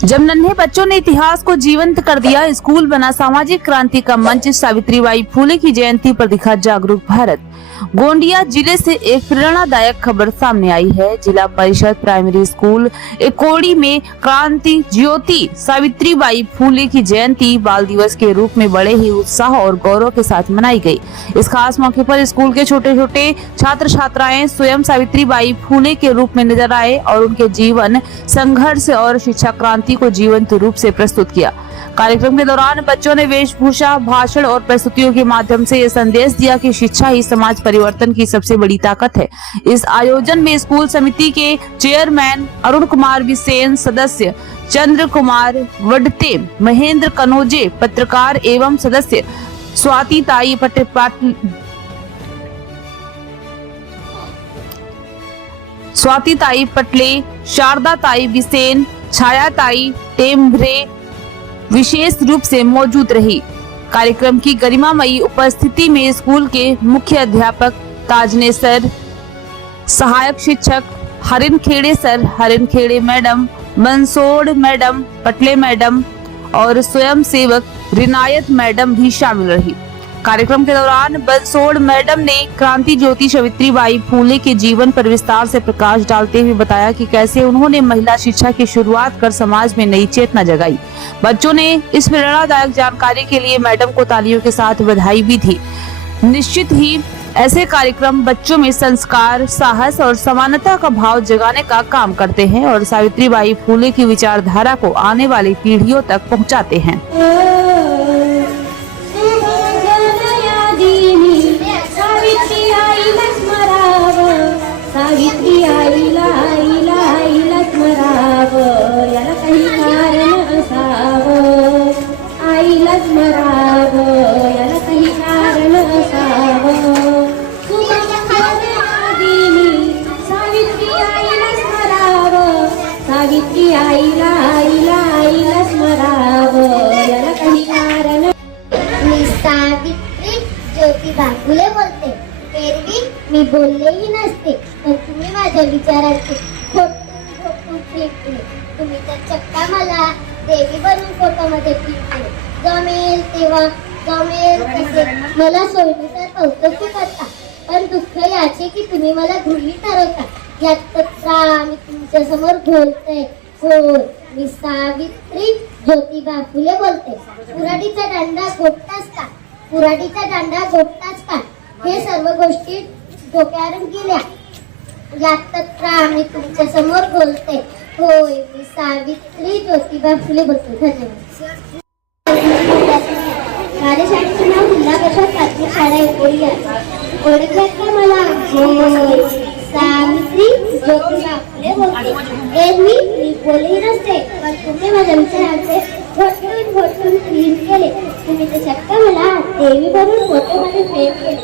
जब नन्हे बच्चों ने इतिहास को जीवंत कर दिया, स्कूल बना सामाजिक क्रांति का मंच। सावित्रीबाई फुले की जयंती पर दिखा जागरूक भारत। गोंदिया जिले से एक प्रेरणादायक खबर सामने आई है। जिला परिषद प्राइमरी स्कूल एकोड़ी में क्रांति ज्योति सावित्रीबाई फुले की जयंती बाल दिवस के रूप में बड़े ही उत्साह और गौरव के साथ मनाई गई। इस खास मौके पर स्कूल के छोटे छोटे छात्र छात्राएं स्वयं सावित्रीबाई फुले के रूप में नजर आए और उनके जीवन, संघर्ष और शिक्षा क्रांति को जीवंत रूप से प्रस्तुत किया। कार्यक्रम के दौरान बच्चों ने वेशभूषा, भाषण और प्रस्तुतियों के माध्यम से ये संदेश दिया कि शिक्षा ही समाज परिवर्तन की सबसे बड़ी ताकत है। इस आयोजन में स्कूल समिति के चेयरमैन अरुण कुमार बिसेन, सदस्य चंद्र कुमार वडते, महेंद्र कनोजे, पत्रकार एवं सदस्य स्वाति ताई पटले, शारदा ताई बिसेन, छाया ताई टेम्भरे विशेष रूप से मौजूद रही। कार्यक्रम की गरिमामयी उपस्थिति में स्कूल के मुख्य अध्यापक ताजने सर, सहायक शिक्षक Harinkhede sir, Harinkhede madam, Mansod madam, Patle madam और स्वयं सेवक रिनायत मैडम भी शामिल रही। कार्यक्रम के दौरान बंसोड़ मैडम ने क्रांति ज्योति सावित्रीबाई फुले के जीवन पर विस्तार से प्रकाश डालते हुए बताया कि कैसे उन्होंने महिला शिक्षा की शुरुआत कर समाज में नई चेतना जगाई। बच्चों ने इस प्रेरणादायक जानकारी के लिए मैडम को तालियों के साथ बधाई भी दी। निश्चित ही ऐसे कार्यक्रम बच्चों में संस्कार, साहस और समानता का भाव जगाने का काम करते हैं और सावित्रीबाई फुले की विचारधारा को आने वाली पीढ़ियों तक पहुँचाते हैं। सावित्री आईला आईला आईला स्मरावं, याला काही कारण असावं. आईला स्मरावं, याला काही कारण असावं. सावित्री आईला स्मरावं, सावित्री आईला आईला आईला स्मरावं, याला काही कारण. मी सावित्री ज्योतिबा फुले बोलते. एरवी मी बोललेही नसते, पण तुम्ही माझ्या विचारांचे खोटून क्लिक केले. तुम्ही तर चक्का मला देवी बनवून फोटोमध्ये क्लिक केले. जमेल तेव्हा जमेल तसे मला सोयीनुसार कौतुक करता, पण दुःख याचे की तुम्ही मला गृहीत ठरवता. यात मी तुमच्या समोर बोलते. हो, मी सावित्री ज्योतिबा फुले बोलते. कुऱ्हाडीचा दांडा गोपताच का, कुऱ्हाडीचा दांडा गोपताच का, हे सर्व गोष्टी डोक्यावरून गेल्या. यात मी तुमच्या समोर बोलते. होय, मी सावित्री ज्योतिबा फुले बोलते. धन्यवाद. कार्यशाळेचे नाव जिल्हा परिषद प्राथमिक शाळा एकोडी आहे. ओळखल्यात का मला? होय, सावित्री ज्योतिबा फुले बोलते. एरवी मी बोलही नसते, पण तुम्ही माझ्या विचारांचे घोटून क्लीन केले. तुम्ही ते चक्क मला देवी बनवून फोटोमध्ये फ्रेम केले.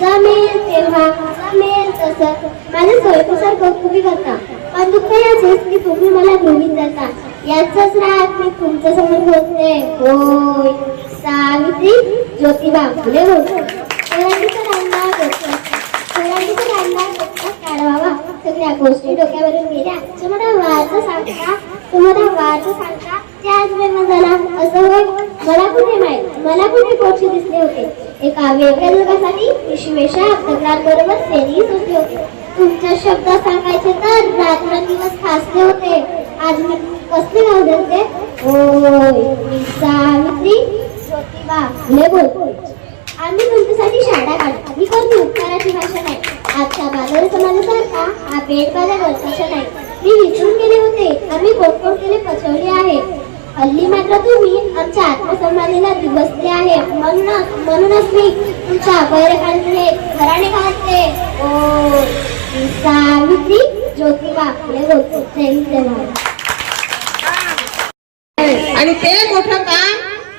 जमेल तेव्हा जमेल तसं माझ्या सोयीनुसार कौतुक करता, पण दुःख याचेच की तुम्ही मला गृहीत धरता. याचाच राग मी तुमच्या समोर बोलते. होय, सावित्री ज्योतिबा फुले बोलते. कुऱ्हाडीचा दांडा काढवावा. सगळ्या गोष्टी डोक्यावरून गेल्या. तुम्हाला वार्त सांगता त्याच वेळेला झाला असं होय. मला कुठे पोटशी दिसले होते. एका वेगळ्या जगासाठी पिशवेशा तक्रारबरोबर फेरी सुटले होते. तुमच्या शब्दात सांगायचे तर रात्रंदिवस खासले होते. आज मी कसले गाव देते. होय, मी सावित्री ज्योतिबा फुले बोलते. आम्ही तुमच्यासाठी शाळा काढतो. ही कोणती उपकाराची भाषा नाही. आजच्या बाजार समाजासारखा हा पेट बाजार वर्षाचा नाही. मी विचारून गेले होते. आम्ही कोण केले पचवले आहे. हल्ली मात्र तुम्ही आमच्या आत्मसन्मानाला दिवसले आहे. म्हणूनच मी तुमच्या बैरकांकडे घराणे घालते. ओ, सावित्री ज्योतिबा फुले बोलते. धन्यवाद. आणि ते मोठं काम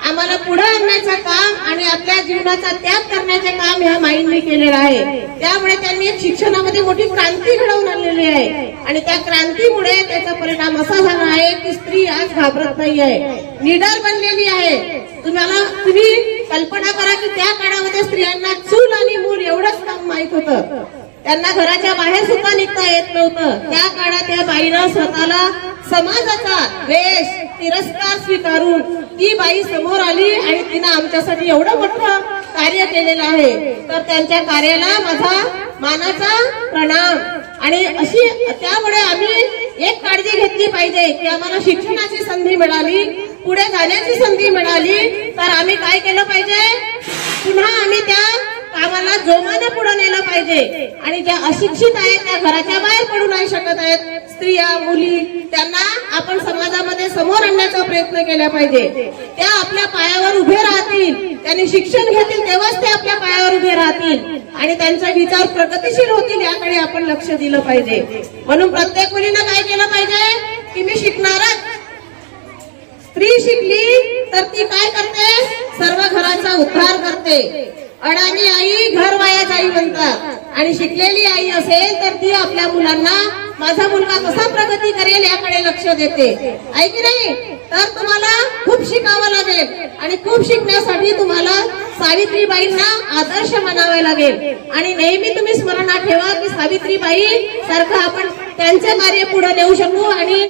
आम्हाला पुढे आणण्याचं काम आणि आपल्या जीवनाचा त्याग करण्याचे काम ह्या माईंनी केलेलं आहे. त्यामुळे त्यांनी शिक्षणामध्ये मोठी क्रांती घडवून आणलेली आहे आणि त्या क्रांतीमुळे त्याचा परिणाम असा झाला आहे की स्त्री आज घाबरत नाही आहे, निडर बनलेली आहे. तुम्ही कल्पना करा की त्या काळामध्ये स्त्रियांना चूल आणि मूल एवढंच काम माहित होतं. त्यांना घराच्या बाहेर सुद्धा निघता येत नव्हतं. त्या काळात त्या बाईनं स्वतःला समाजाचा द्वेष तिरस्कार स्वीकारून ती बाई समोर आली आणि तिनं आमच्यासाठी एवढं मोठं कार्य केलेलं आहे. तर त्यांच्या कार्याला माझा मानाचा प्रणाम. आणि अशी त्यामुळे आम्ही एक काळजी घेतली पाहिजे की आम्हाला शिक्षणाची संधी मिळाली, पुढे जाण्याची संधी मिळाली, तर आम्ही काय केलं पाहिजे, पुन्हा आम्ही त्या कामाला जोमाने पुढे नेलं पाहिजे. आणि ज्या अशिक्षित आहेत त्या घराच्या बाहेर पडू नाही शकत आहेत, स्त्रिया मुली, त्यांना आपण समाजामध्ये समोर आणण्याचा प्रयत्न केला पाहिजे. त्या आपल्या पायावर उभे राहतील, त्यांनी शिक्षण घेतील तेव्हाच ते आपल्या पायावर उभे राहतील आणि त्यांचे विचार प्रगतिशील होतील, याकडे आपण लक्ष दिलं पाहिजे. म्हणून प्रत्येक मुलीनं काय केलं पाहिजे की मी शिकणारच. स्त्री शिकली तर ती काय करते, सर्व घराचा उद्धार करते. अडाणी आई घर वाया जाई म्हणतात. आणि शिकलेली आई असेल तर ती आपल्या मुलांना माझा मुलगा कसा प्रगती करेल याकडे लक्ष देते, आहे की नाही. तर तुम्हाला खूप शिकावं लागेल आणि खूप शिकण्यासाठी तुम्हाला सावित्रीबाईंना आदर्श मानावे लागेल. आणि नेहमी तुम्ही स्मरणात ठेवा की सावित्रीबाई सारखं आपण त्यांचे कार्य पुढे नेऊ शकू. आणि